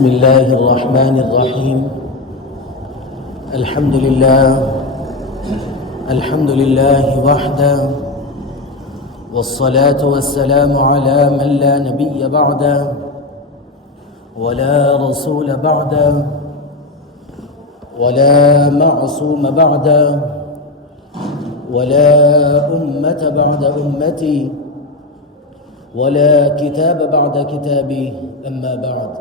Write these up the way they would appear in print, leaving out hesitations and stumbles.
بسم الله الرحمن الرحيم. الحمد لله وحده، والصلاة والسلام على من لا نبي بعده ولا رسول بعده ولا معصوم بعده ولا أمة بعد أمتي ولا كتاب بعد كتابي أما بعد.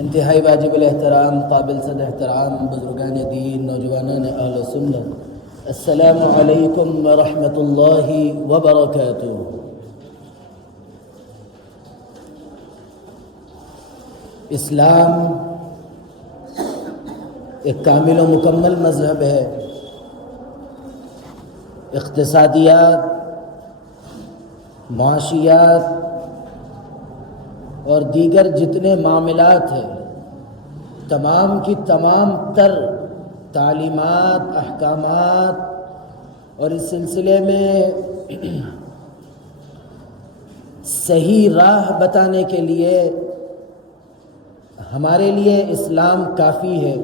انتہائی واجب الاحترام، قابل صد احترام بزرگان دین، نوجوانان اہل سنت، السلام علیکم ورحمۃ اللہ وبرکاتہ. اسلام ایک کامل و مکمل مذہب ہے. اقتصادیات، معاشیات اور دیگر جتنے معاملات ہیں، تمام کی تمام تر تعلیمات، احکامات اور اس سلسلے میں صحیح راہ بتانے کے لیے ہمارے لیے اسلام کافی ہے.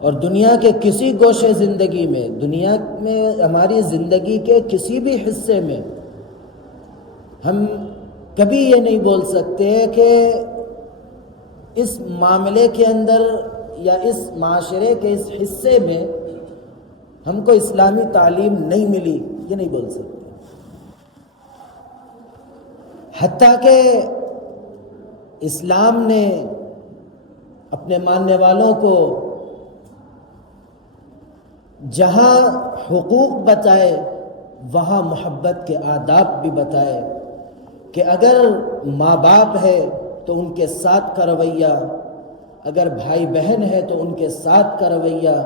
اور دنیا کے کسی گوشے زندگی میں، دنیا میں ہماری زندگی کے کسی بھی حصے میں ہم کبھی یہ نہیں بول سکتے کہ اس معاملے کے اندر یا اس معاشرے کے اس حصے میں ہم کو اسلامی تعلیم نہیں ملی، یہ نہیں بول سکتے. حتیٰ کہ اسلام نے اپنے ماننے والوں کو جہاں حقوق بتائے وہاں محبت کے آداب بھی بتائے کہ اگر ماں باپ ہے تو ان کے ساتھ کا رویہ، اگر بھائی بہن ہے تو ان کے ساتھ کا رویہ،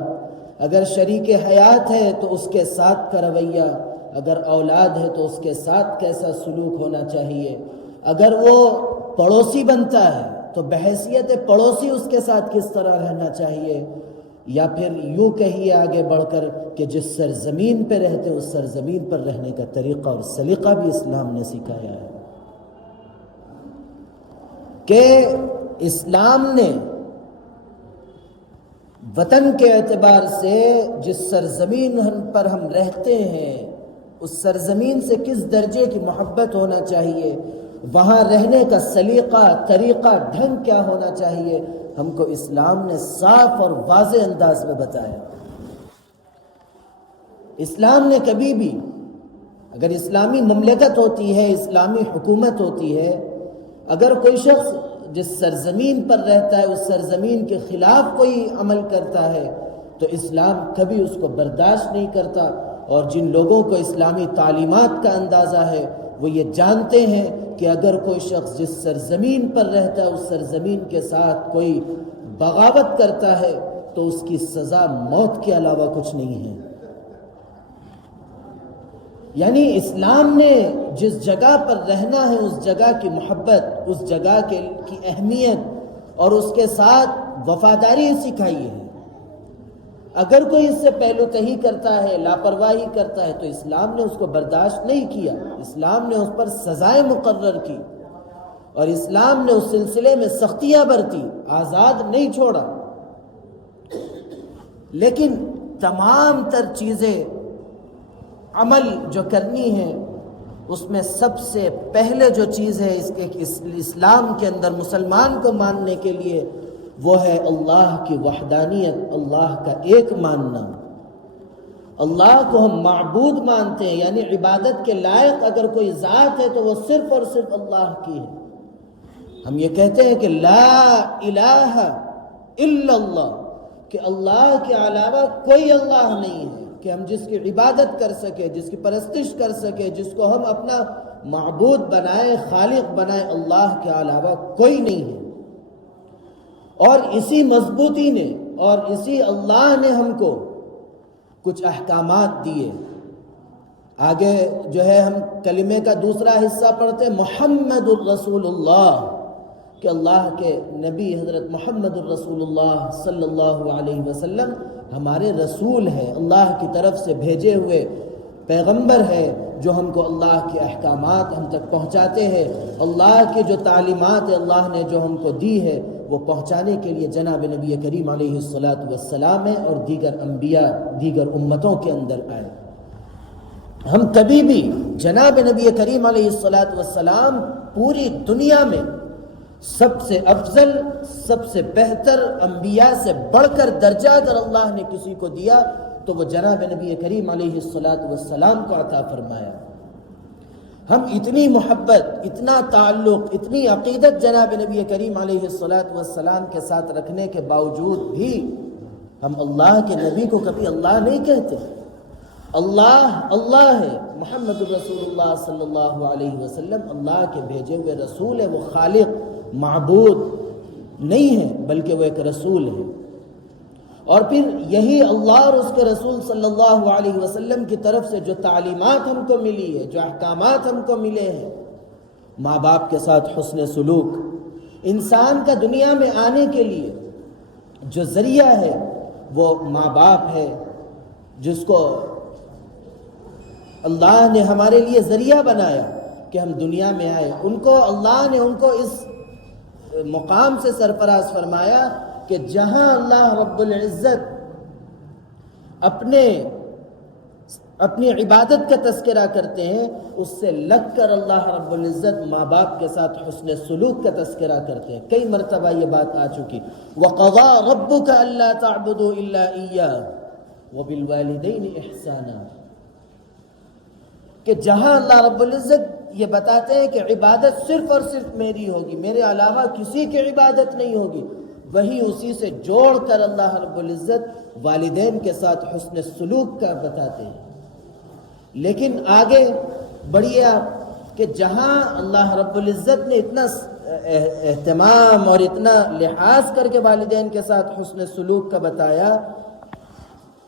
اگر شریک حیات ہے تو اس کے ساتھ کا رویہ، اگر اولاد ہے تو اس کے ساتھ کیسا سلوک ہونا چاہیے، اگر وہ پڑوسی بنتا ہے تو بحیثیت پڑوسی اس کے ساتھ کس طرح رہنا چاہیے، یا پھر یوں کہیے آگے بڑھ کر کہ جس سرزمین پہ رہتے اس سرزمین پر رہنے کا طریقہ اور سلیقہ بھی اسلام نے سکھایا ہے. کہ اسلام نے وطن کے اعتبار سے جس سرزمین پر ہم رہتے ہیں اس سرزمین سے کس درجے کی محبت ہونا چاہیے، وہاں رہنے کا سلیقہ، طریقہ، ڈھنگ کیا ہونا چاہیے، ہم کو اسلام نے صاف اور واضح انداز میں بتایا. اسلام نے کبھی بھی، اگر اسلامی مملکت ہوتی ہے، اسلامی حکومت ہوتی ہے، اگر کوئی شخص جس سرزمین پر رہتا ہے اس سرزمین کے خلاف کوئی عمل کرتا ہے تو اسلام کبھی اس کو برداشت نہیں کرتا. اور جن لوگوں کو اسلامی تعلیمات کا اندازہ ہے وہ یہ جانتے ہیں کہ اگر کوئی شخص جس سرزمین پر رہتا ہے اس سرزمین کے ساتھ کوئی بغاوت کرتا ہے تو اس کی سزا موت کے علاوہ کچھ نہیں ہے. یعنی اسلام نے جس جگہ پر رہنا ہے اس جگہ کی محبت، اس جگہ کی اہمیت اور اس کے ساتھ وفاداری سکھائی ہے. اگر کوئی اس سے پہلو تہی کرتا ہے، لاپرواہی کرتا ہے تو اسلام نے اس کو برداشت نہیں کیا. اسلام نے اس پر سزائیں مقرر کی اور اسلام نے اس سلسلے میں سختیاں برتی، آزاد نہیں چھوڑا. لیکن تمام تر چیزیں عمل جو کرنی ہے اس میں سب سے پہلے جو چیز ہے اسلام کے اندر مسلمان کو ماننے کے لیے وہ ہے اللہ کی وحدانیت، اللہ کا ایک ماننا. اللہ کو ہم معبود مانتے ہیں، یعنی عبادت کے لائق اگر کوئی ذات ہے تو وہ صرف اور صرف اللہ کی ہے. ہم یہ کہتے ہیں کہ لا الہ الا اللہ، کہ اللہ کے علاوہ کوئی اللہ نہیں ہے کہ ہم جس کی عبادت کر سکے، جس کی پرستش کر سکے، جس کو ہم اپنا معبود بنائے، خالق بنائے، اللہ کے علاوہ کوئی نہیں ہے. اور اسی مضبوطی نے اور اسی اللہ نے ہم کو کچھ احکامات دیے. آگے جو ہے ہم کلمے کا دوسرا حصہ پڑھتے محمد الرسول اللہ، کہ اللہ کے نبی حضرت محمد الرسول اللہ صلی اللہ علیہ وسلم ہمارے رسول ہیں، اللہ کی طرف سے بھیجے ہوئے پیغمبر ہے. جو ہم کو اللہ کے احکامات ہم تک پہنچاتے ہیں، اللہ کی جو تعلیمات اللہ نے جو ہم کو دی ہے وہ پہنچانے کے لیے جناب نبی کریم علیہ السلام ہے اور دیگر انبیاء دیگر امتوں کے اندر آئے۔ ہم کبھی بھی جناب نبی کریم علیہ السلام پوری دنیا میں سب سے افضل، سب سے بہتر انبیاء سے بڑھ کر درجہ اگر اللہ نے کسی کو دیا تو وہ جناب نبی کریم علیہ السلام کو عطا فرمایا۔ ہم اتنی محبت، اتنا تعلق، اتنی عقیدت جناب نبی کریم علیہ السلام کے ساتھ رکھنے کے باوجود بھی ہم اللہ کے نبی کو کبھی اللہ نہیں کہتے۔ اللہ ہے، محمد رسول اللہ صلی اللہ علیہ وسلم اللہ کے بھیجے ہوئے رسول ہے، وہ خالق معبود نہیں ہے بلکہ وہ ایک رسول ہے۔ اور پھر یہی اللہ اور اس کے رسول صلی اللہ علیہ وسلم کی طرف سے جو تعلیمات ہم کو ملی ہے، جو احکامات ہم کو ملے ہیں، ماں باپ کے ساتھ حسن سلوک، انسان کا دنیا میں آنے کے لیے جو ذریعہ ہے وہ ماں باپ ہے، جس کو اللہ نے ہمارے لیے ذریعہ بنایا کہ ہم دنیا میں آئے۔ اللہ نے ان کو اس مقام سے سرفراز فرمایا کہ جہاں اللہ رب العزت اپنی عبادت کا تذکرہ کرتے ہیں، اس سے لگ کر اللہ رب العزت ماں باپ کے ساتھ حسن سلوک کا تذکرہ کرتے ہیں۔ کئی مرتبہ یہ بات آ چکی، وَقَضَى رَبُّكَ أَلَّا تَعْبُدُوا إِلَّا إِيَّاهُ وَبِالْوَالِدَيْنِ إِحْسَانًا، کہ جہاں اللہ رب العزت یہ بتاتے ہیں کہ عبادت صرف اور صرف میری ہوگی، میرے علاوہ کسی کی عبادت نہیں ہوگی، وہی اسی سے جوڑ کر اللہ رب العزت والدین کے ساتھ حسن سلوک کا بتاتے ہیں۔ لیکن آگے بڑھیے آپ کہ جہاں اللہ رب العزت نے اتنا اہتمام اور اتنا لحاظ کر کے والدین کے ساتھ حسن سلوک کا بتایا،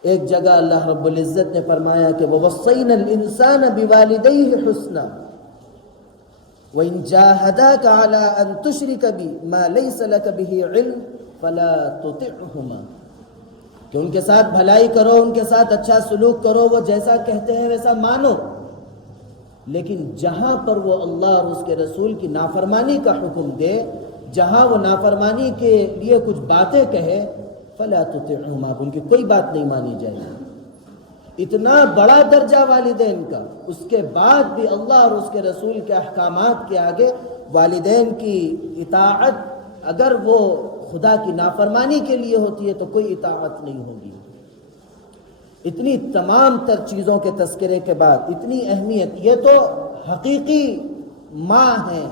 ایک جگہ اللہ رب العزت نے فرمایا کہ وَوَصَّيْنَا الْإِنسَانَ بِوَالِدَيْهِ حُسْنًا وَإِن جَاهَدَاكَ عَلَىٰ أَن تُشْرِكَ بِي مَا لَيْسَ لَكَ بِهِ عِلْمٌ فَلَا تُطِعْهُمَا، کہ ان کے ساتھ بھلائی کرو، ان کے ساتھ اچھا سلوک کرو، وہ جیسا کہتے ہیں ویسا مانو، لیکن جہاں پر وہ اللہ اور اس کے رسول کی نافرمانی کا حکم دے، جہاں وہ نافرمانی کے لیے کچھ باتیں کہے، فلا تطعهما، ان کی کوئی بات نہیں مانی جائے گی۔ اتنا بڑا درجہ والدین کا، اس کے بعد بھی اللہ اور اس کے رسول کے احکامات کے آگے والدین کی اطاعت اگر وہ خدا کی نافرمانی کے لیے ہوتی ہے تو کوئی اطاعت نہیں ہوگی۔ اتنی تمام تر چیزوں کے تذکرے کے بعد اتنی اہمیت، یہ تو حقیقی ماں ہے،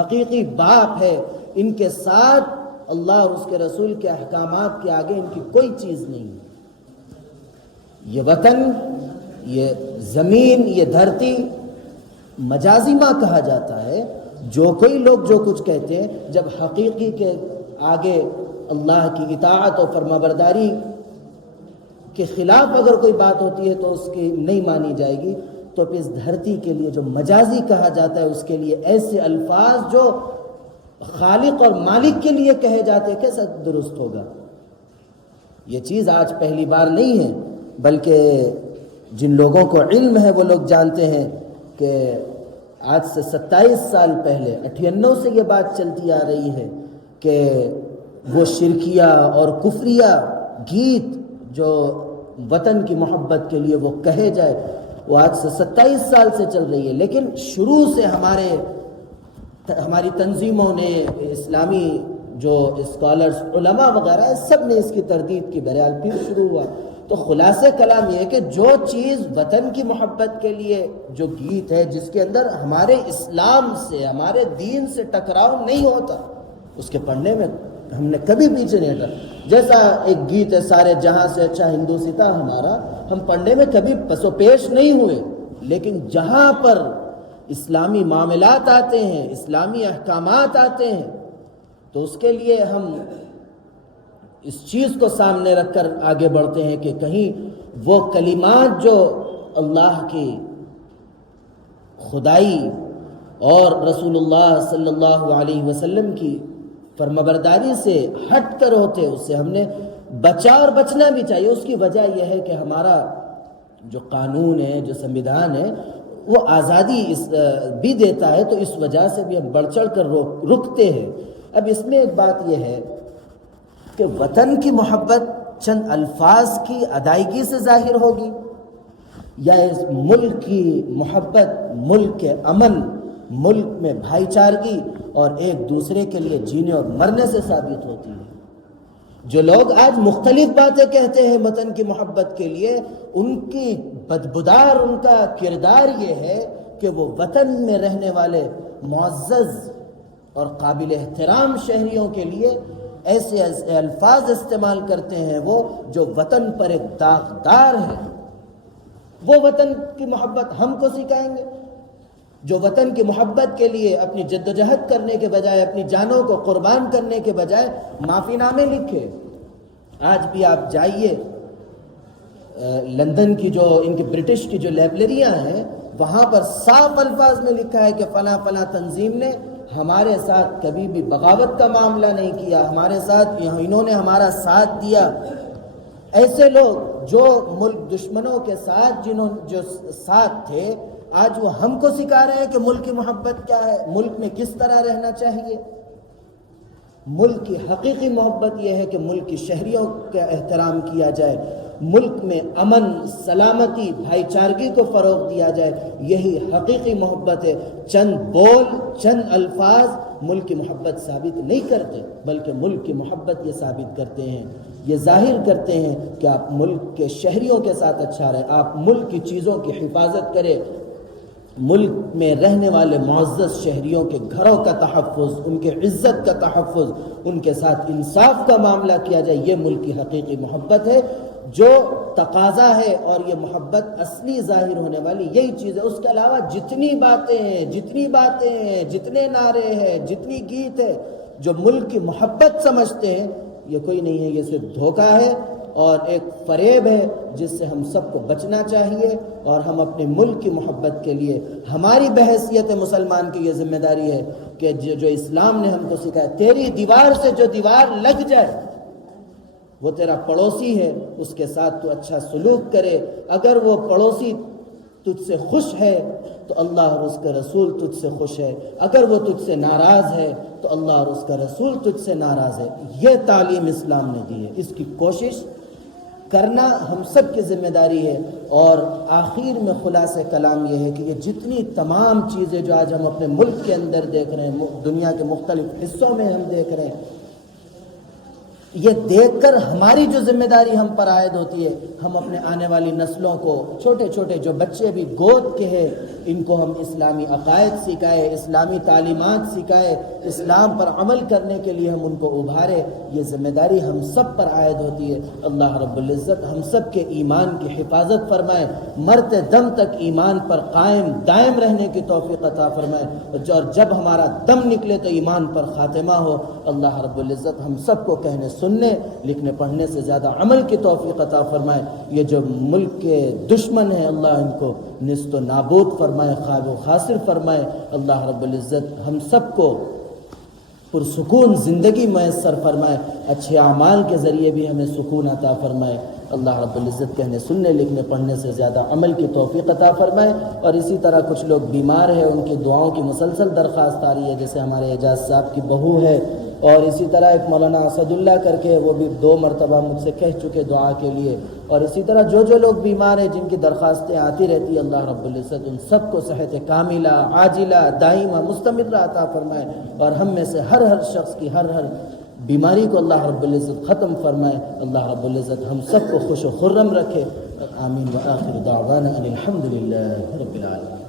حقیقی باپ ہے، ان کے ساتھ اللہ اور اس کے رسول کے احکامات کے آگے ان کی کوئی چیز نہیں۔ یہ وطن، یہ زمین، یہ دھرتی مجازی ماں کہا جاتا ہے۔ جو کوئی لوگ جو کچھ کہتے ہیں، جب حقیقی کے آگے اللہ کی اطاعت اور فرمانبرداری کے خلاف اگر کوئی بات ہوتی ہے تو اس کی نہیں مانی جائے گی، تو پھر اس دھرتی کے لیے جو مجازی کہا جاتا ہے اس کے لیے ایسے الفاظ جو خالق اور مالک کے لیے کہے جاتے کیسا درست ہوگا؟ یہ چیز آج پہلی بار نہیں ہے، بلکہ جن لوگوں کو علم ہے وہ لوگ جانتے ہیں کہ آج سے 27 سال پہلے 98 سے یہ بات چلتی آ رہی ہے کہ وہ شرکیہ اور کفریہ گیت جو وطن کی محبت کے لیے وہ کہے جائے، وہ آج سے 27 سال سے چل رہی ہے۔ لیکن شروع سے ہماری تنظیموں نے، اسلامی جو اسکالرز، علماء وغیرہ سب نے اس کی تردید کی، بہرحال پھر شروع ہوا۔ تو خلاصہ کلام یہ ہے کہ جو چیز وطن کی محبت کے لیے جو گیت ہے، جس کے اندر ہمارے اسلام سے، ہمارے دین سے ٹکراؤ نہیں ہوتا، اس کے پڑھنے میں ہم نے کبھی پیچھے نہیں ہٹا۔ جیسا ایک گیت ہے سارے جہاں سے اچھا ہندوستاں ہمارا، ہم پڑھنے میں کبھی پس و پیش نہیں ہوئے، لیکن جہاں پر اسلامی معاملات آتے ہیں، اسلامی احکامات آتے ہیں، تو اس کے لیے ہم اس چیز کو سامنے رکھ کر آگے بڑھتے ہیں کہ کہیں وہ کلمات جو اللہ کی خدائی اور رسول اللہ صلی اللہ علیہ وسلم کی فرمانبرداری سے ہٹ کر ہوتے، اس سے ہم نے بچا اور بچنا بھی چاہیے۔ اس کی وجہ یہ ہے کہ ہمارا جو قانون ہے، جو سنویدھان ہے، وہ آزادی بھی دیتا ہے، تو اس وجہ سے بھی ہم بڑھ چڑھ کر رکتے ہیں۔ اب اس میں ایک بات یہ ہے کہ وطن کی محبت چند الفاظ کی ادائیگی سے ظاہر ہوگی، یا اس ملک کی محبت ملک کے امن، ملک میں بھائی چارگی اور ایک دوسرے کے لیے جینے اور مرنے سے ثابت ہوتی ہے۔ جو لوگ آج مختلف باتیں کہتے ہیں وطن کی محبت کے لیے، ان کی بدبودار ان کا کردار یہ ہے کہ وہ وطن میں رہنے والے معزز اور قابل احترام شہریوں کے لیے ایسے الفاظ استعمال کرتے ہیں وہ جو وطن پر ایک داغدار ہے۔ وہ وطن کی محبت ہم کو سکھائیں گے جو وطن کی محبت کے لیے اپنی جدوجہد کرنے کے بجائے، اپنی جانوں کو قربان کرنے کے بجائے معافی نامے لکھے۔ آج بھی آپ جائیے لندن کی جو ان کی برٹش کی جو لائبریریاں ہیں، وہاں پر صاف الفاظ میں لکھا ہے کہ فلاں فلاں تنظیم نے ہمارے ساتھ کبھی بھی بغاوت کا معاملہ نہیں کیا، ہمارے ساتھ انہوں نے ہمارا ساتھ دیا۔ ایسے لوگ جو ملک دشمنوں کے ساتھ جو ساتھ تھے، آج وہ ہم کو سکھا رہے ہیں کہ ملک کی محبت کیا ہے، ملک میں کس طرح رہنا چاہیے۔ ملک کی حقیقی محبت یہ ہے کہ ملک کی شہریوں کا احترام کیا جائے، ملک میں امن، سلامتی، بھائی چارگی کو فروغ دیا جائے، یہی حقیقی محبت ہے۔ چند بول، چند الفاظ ملک کی محبت ثابت نہیں کرتے، بلکہ ملک کی محبت یہ ثابت کرتے ہیں، یہ ظاہر کرتے ہیں کہ آپ ملک کے شہریوں کے ساتھ اچھا رہیں، آپ ملک کی چیزوں کی حفاظت کریں، ملک میں رہنے والے معزز شہریوں کے گھروں کا تحفظ، ان کے عزت کا تحفظ، ان کے ساتھ انصاف کا معاملہ کیا جائے۔ یہ ملک کی حقیقی محبت ہے، جو تقاضا ہے، اور یہ محبت اصلی ظاہر ہونے والی یہی چیز ہے۔ اس کے علاوہ جتنی باتیں ہیں، جتنے نعرے ہیں، جتنی گیت ہے جو ملک کی محبت سمجھتے ہیں، یہ کوئی نہیں ہے، یہ صرف دھوکہ ہے اور ایک فریب ہے جس سے ہم سب کو بچنا چاہیے، اور ہم اپنے ملک کی محبت کے لیے، ہماری بحیثیت مسلمان کی یہ ذمہ داری ہے کہ جو اسلام نے ہم کو سکھایا، تیری دیوار سے جو دیوار لگ جائے وہ تیرا پڑوسی ہے، اس کے ساتھ تو اچھا سلوک کرے۔ اگر وہ پڑوسی تجھ سے خوش ہے تو اللہ اور اس کا رسول تجھ سے خوش ہے، اگر وہ تجھ سے ناراض ہے تو اللہ اور اس کا رسول تجھ سے ناراض ہے۔ یہ تعلیم اسلام نے دی ہے، اس کی کوشش کرنا ہم سب کی ذمہ داری ہے۔ اور آخر میں خلاصہ کلام یہ ہے کہ یہ جتنی تمام چیزیں جو آج ہم اپنے ملک کے اندر دیکھ رہے ہیں، دنیا کے مختلف حصوں میں ہم دیکھ رہے ہیں، یہ دیکھ کر ہماری جو ذمہ داری ہم پر عائد ہوتی ہے، ہم اپنے آنے والی نسلوں کو، چھوٹے چھوٹے جو بچے بھی گود کے ہیں، ان کو ہم اسلامی عقائد سکھائے، اسلامی تعلیمات سکھائے، اسلام پر عمل کرنے کے لیے ہم ان کو ابھارے۔ یہ ذمہ داری ہم سب پر عائد ہوتی ہے۔ اللہ رب العزت ہم سب کے ایمان کی حفاظت فرمائے، مرتے دم تک ایمان پر قائم دائم رہنے کی توفیق عطا فرمائے، اور جب ہمارا دم نکلے تو ایمان پر خاتمہ ہو۔ اللہ رب العزت ہم سب کو کہنے، سننے، لکھنے پڑھنے سے زیادہ عمل کی توفیق عطا فرمائے۔ یہ جو ملک کے دشمن ہیں، اللہ ان کو نیست و نابود فرمائے، خائب و خاسر فرمائے۔ اللہ رب العزت ہم سب کو پرسکون زندگی میسر فرمائے، اچھے اعمال کے ذریعے بھی ہمیں سکون عطا فرمائے۔ اللہ رب العزت کہنے، سننے، لکھنے پڑھنے سے زیادہ عمل کی توفیق عطا فرمائے۔ اور اسی طرح کچھ لوگ بیمار ہیں، ان کی دعاؤں کی مسلسل درخواست آ رہی ہے، جیسے ہمارے اعجاز صاحب کی بہو ہے، اور اسی طرح ایک مولانا اسد اللہ کر کے، وہ بھی 2 مرتبہ مجھ سے کہہ چکے دعا کے لیے، اور اسی طرح جو لوگ بیمار ہیں، جن کی درخواستیں آتی رہتی ہیں، اللہ رب العزت ان سب کو صحت کاملہ، عاجلہ، دائمہ، مستمرہ عطا فرمائے، اور ہم میں سے ہر شخص کی ہر بیماری کو اللہ رب العزت ختم فرمائے۔ اللہ رب العزت ہم سب کو خوش و خرم رکھے۔ آمین۔ وآخر دعوانا ان الحمد للہ رب العالمین۔